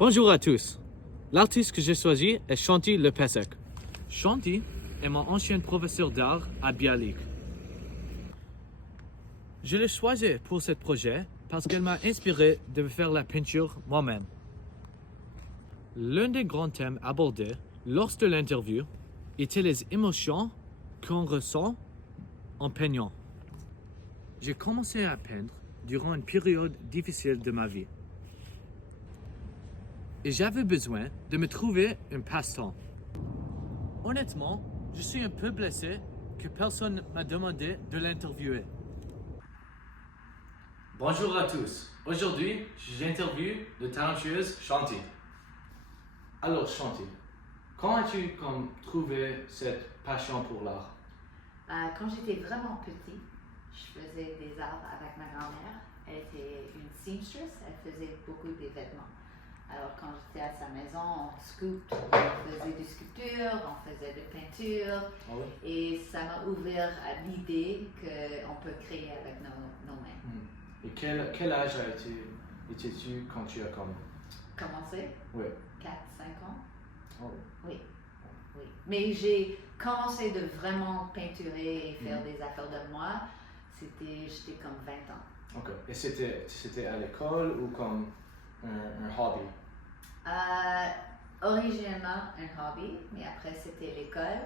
Bonjour à tous. L'artiste que j'ai choisi est Chanty Lepesek. Chanty est mon ancien professeur d'art à Bialik. Je l'ai choisi pour ce projet parce qu'elle m'a inspiré de faire la peinture moi-même. L'un des grands thèmes abordés lors de l'interview était les émotions qu'on ressent en peignant. J'ai commencé à peindre durant une période difficile de ma vie. Et j'avais besoin de me trouver un passe-temps. Honnêtement, je suis un peu blessé que personne m'a demandé de l'interviewer. Bonjour à tous. Aujourd'hui, j'interviewe la talentueuse Chanty. Alors Chanty, quand as-tu trouvé cette passion pour l'art? Quand j'étais vraiment petite, je faisais des arts avec ma grand-mère. Elle était une seamstress, elle faisait beaucoup de vêtements. Alors quand j'étais à sa maison, on faisait des sculptures, on faisait des peintures. Ah oui? Et ça m'a ouvert à l'idée qu'on peut créer avec nos mains. Et quel âge étais-tu quand tu as Commencé? Oui. 4-5 ans? Oh. Oui. Oui. Mais j'ai commencé de vraiment peinturer et faire des affaires de moi. J'étais comme 20 ans. Ok. Et c'était à l'école ou comme un hobby? Originellement un hobby, mais après c'était l'école.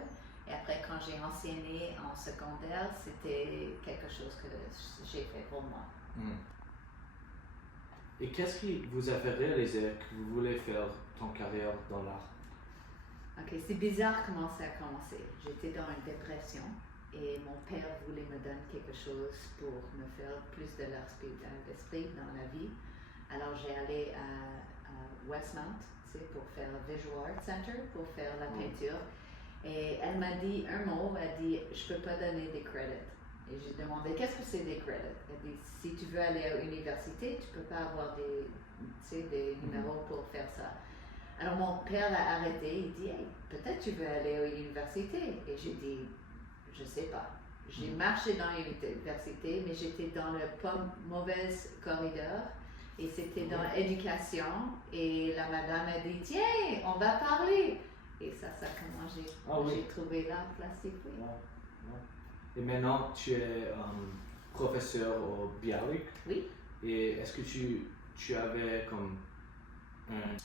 Et après quand j'ai enseigné en secondaire, c'était quelque chose que j'ai fait pour moi. Et qu'est-ce qui vous a fait réaliser que vous voulez faire ton carrière dans l'art? Ok, c'est bizarre comment ça a commencé. J'étais dans une dépression et mon père voulait me donner quelque chose pour me faire plus de l'esprit dans la vie. Alors j'ai allé à Westmount, pour faire le Visual Arts Center, pour faire la peinture. Et elle m'a dit un mot, elle dit « je peux pas donner des crédits ». Et j'ai demandé « qu'est-ce que c'est des crédits ?» Elle dit « si tu veux aller à l'université, tu peux pas avoir des numéros pour faire ça ». Alors mon père l'a arrêté, il dit hey, « peut-être tu veux aller à l'université ». Et j'ai dit « je sais pas ». J'ai marché dans l'université, mais j'étais dans le pas mauvais corridor. Et c'était dans l'éducation. Et la madame a dit, tiens, on va parler. Et ça comment j'ai trouvé l'art plastique. Oui. Et maintenant, tu es professeur au Bialik. Oui. Et est-ce que tu avais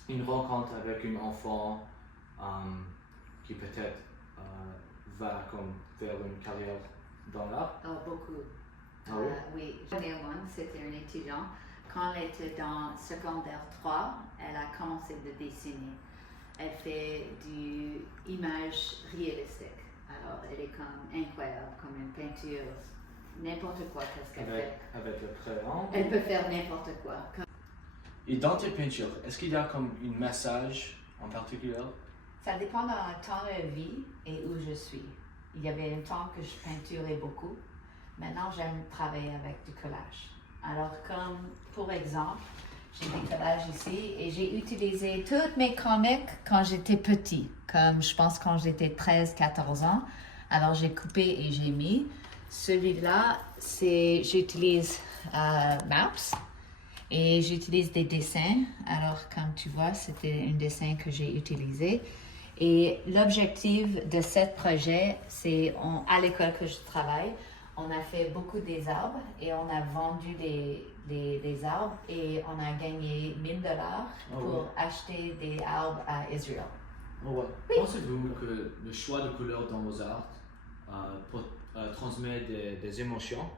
une rencontre avec un enfant qui peut-être va faire une carrière dans l'art? Oh, beaucoup. Ah oui? Oui. C'était un étudiant. Quand elle était dans secondaire 3, elle a commencé de dessiner. Elle fait du image réalistique. Alors, elle est incroyable, comme une peinture, n'importe quoi qu'est-ce qu'elle fait. Avec le crayon? Elle peut faire n'importe quoi. Et dans tes peintures, est-ce qu'il y a un message en particulier? Ça dépend dans le temps de vie et où je suis. Il y avait un temps que je peinturais beaucoup. Maintenant, j'aime travailler avec du collage. Alors, comme pour exemple, j'ai des collages ici et j'ai utilisé toutes mes comics quand j'étais petit, comme je pense quand j'étais 13-14 ans. Alors, j'ai coupé et j'ai mis. Celui-là, j'utilise Maps et j'utilise des dessins. Alors, comme tu vois, c'était un dessin que j'ai utilisé. Et l'objectif de ce projet, c'est à l'école que je travaille, on a fait beaucoup des arbres et on a vendu des arbres et on a gagné $1000 pour acheter des arbres à Israël. Oh ouais. Oui. Pensez-vous que le choix de couleurs dans vos arts transmet des émotions?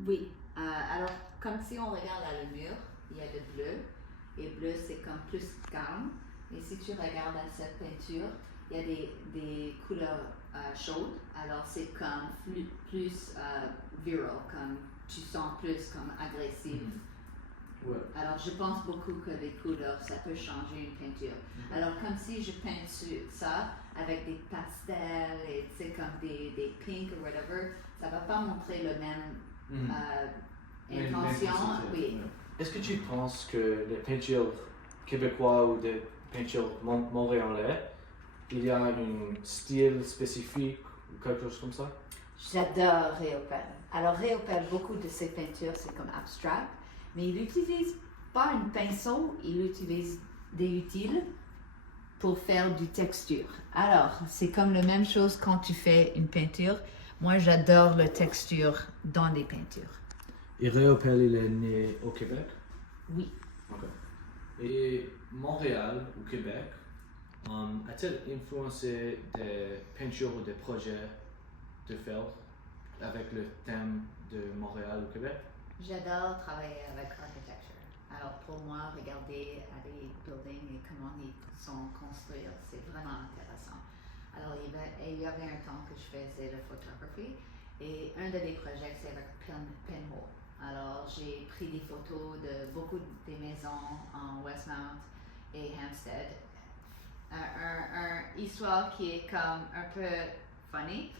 Oui. Alors, comme si on regarde à le mur, il y a le bleu. Et bleu, c'est comme plus calme. Et si tu regardes à cette peinture, il y a des couleurs chaudes. Alors, c'est comme plus virile, comme tu sens plus comme agressif. Ouais. Alors, je pense beaucoup que les couleurs, ça peut changer une peinture. Alors, comme si je peins ça avec des pastels et comme des pinks ou whatever, ça va pas montrer le même intention. Oui. Est-ce que tu penses que les peintures québécoises ou des peintures montréalaises, il y a un style spécifique ou quelque chose comme ça? J'adore Réopel. Alors Réopel, beaucoup de ses peintures, c'est comme abstract, mais il n'utilise pas un pinceau, il utilise des utiles pour faire du texture. Alors, c'est comme la même chose quand tu fais une peinture. Moi, j'adore la texture dans les peintures. Et Réopel, il est né au Québec? Oui. Ok. Et Montréal ou Québec, a-t-il influencé des peintures ou des projets de faire avec le thème de Montréal ou Québec? J'adore travailler avec architecture. Alors pour moi, regarder à des buildings et comment ils sont construits, c'est vraiment intéressant. Alors il y avait un temps que je faisais la photographie et un des projets c'est avec Pinhole. Alors j'ai pris des photos de beaucoup des maisons en Westmount et Hampstead. Une histoire qui est comme un peu funny.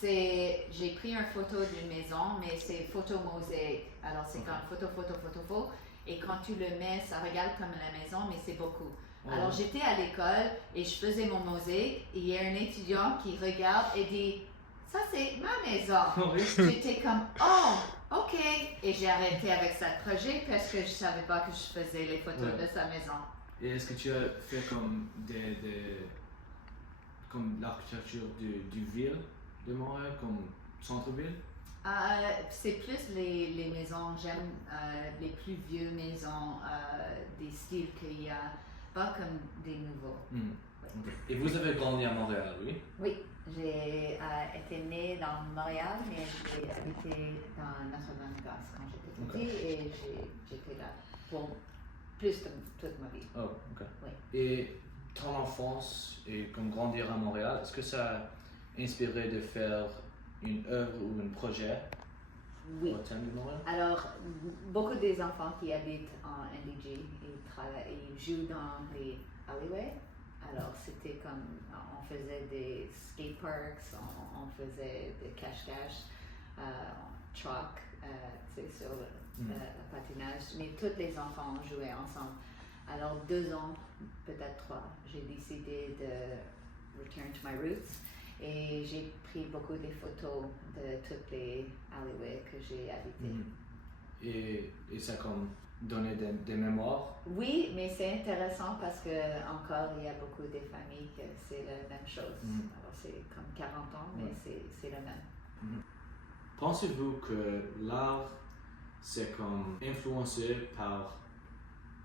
J'ai pris une photo d'une maison, mais c'est photo mosaïque. Alors c'est comme photo. Et quand tu le mets, ça regarde comme la maison, mais c'est beaucoup. Alors j'étais à l'école et je faisais mon mosaïque. Et il y a un étudiant qui regarde et dit, ça c'est ma maison. J'étais comme, oh, ok. Et j'ai arrêté avec ce projet parce que je savais pas que je faisais les photos de sa maison. Et est-ce que tu as fait comme comme l'architecture du ville de Montréal, comme centre-ville? C'est plus les maisons, j'aime les plus vieux maisons, des styles qu'il y a, pas comme des nouveaux. Oui. Et vous avez grandi à Montréal, oui? Oui, j'ai été née dans Montréal, mais j'ai habité dans Notre-Dame-de-Grâce quand j'étais petite et j'étais là pour plus de toute ma vie. Oh, ok. Oui. Et ton enfance et comme grandir à Montréal, est-ce que ça a inspiré de faire une œuvre ou un projet Oui. au thème de Montréal? Alors, beaucoup des enfants qui habitent en NDG, ils jouent dans les alleyways. Alors, c'était comme, on faisait des skate parks, on faisait des cache-cache, truck, sur le patinage, mais tous les enfants jouaient ensemble. Alors, 2 ans, peut-être 3, j'ai décidé de return to my roots et j'ai pris beaucoup de photos de toutes les alleyways que j'ai habitées. Et ça comme donné des mémoires? Oui, mais c'est intéressant parce que encore il y a beaucoup de familles que c'est la même chose. Alors c'est comme 40 ans, mais c'est le même. Pensez-vous que l'art c'est comme influencé par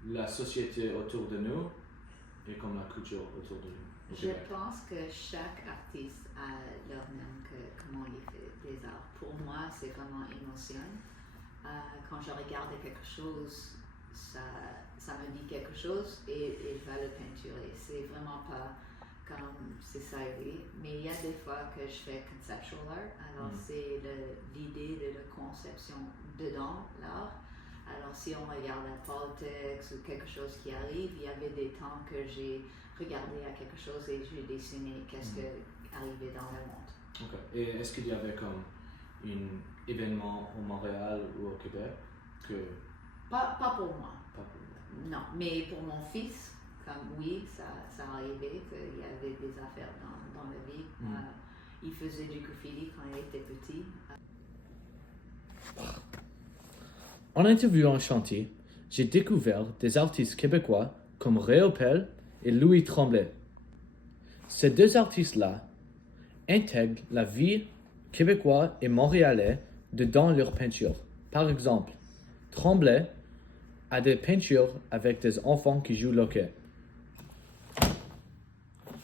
la société autour de nous et comme la culture autour de nous? Je pense que chaque artiste a leur même comment il fait des arts. Pour moi, c'est vraiment émotion. Quand je regarde quelque chose, ça me dit quelque chose et je vais le peinturer. C'est vraiment pas comme society, mais il y a des fois que je fais conceptual art. Alors c'est l'idée de la conception dedans l'art. Alors si on regarde la politique ou quelque chose qui arrive, il y avait des temps que j'ai regardé à quelque chose et j'ai dessiné qu'est-ce qui arrivait dans le monde. Ok. Et est-ce qu'il y avait comme un événement au Montréal ou au Québec que... Pas pour moi. Pas pour moi. Non, mais pour mon fils, comme oui, ça arrivait qu'il y avait des affaires dans la vie. Il faisait du graffiti quand il était petit. En interviewant un chantier, j'ai découvert des artistes québécois comme Réopel et Louis Tremblay. Ces 2 artistes-là intègrent la vie québécoise et montréalais dans leurs peintures. Par exemple, Tremblay a des peintures avec des enfants qui jouent au hockey.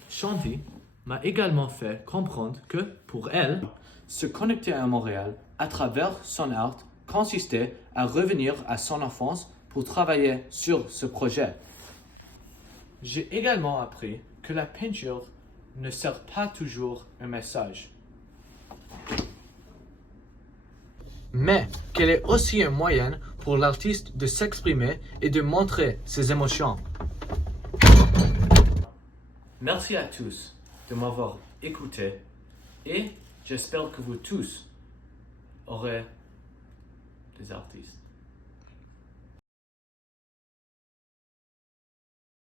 Shanti m'a également fait comprendre que, pour elle, se connecter à Montréal à travers son art consistait à revenir à son enfance pour travailler sur ce projet. J'ai également appris que la peinture ne sert pas toujours un message, mais qu'elle est aussi un moyen pour l'artiste de s'exprimer et de montrer ses émotions. Merci à tous de m'avoir écouté et j'espère que vous tous aurez des artistes.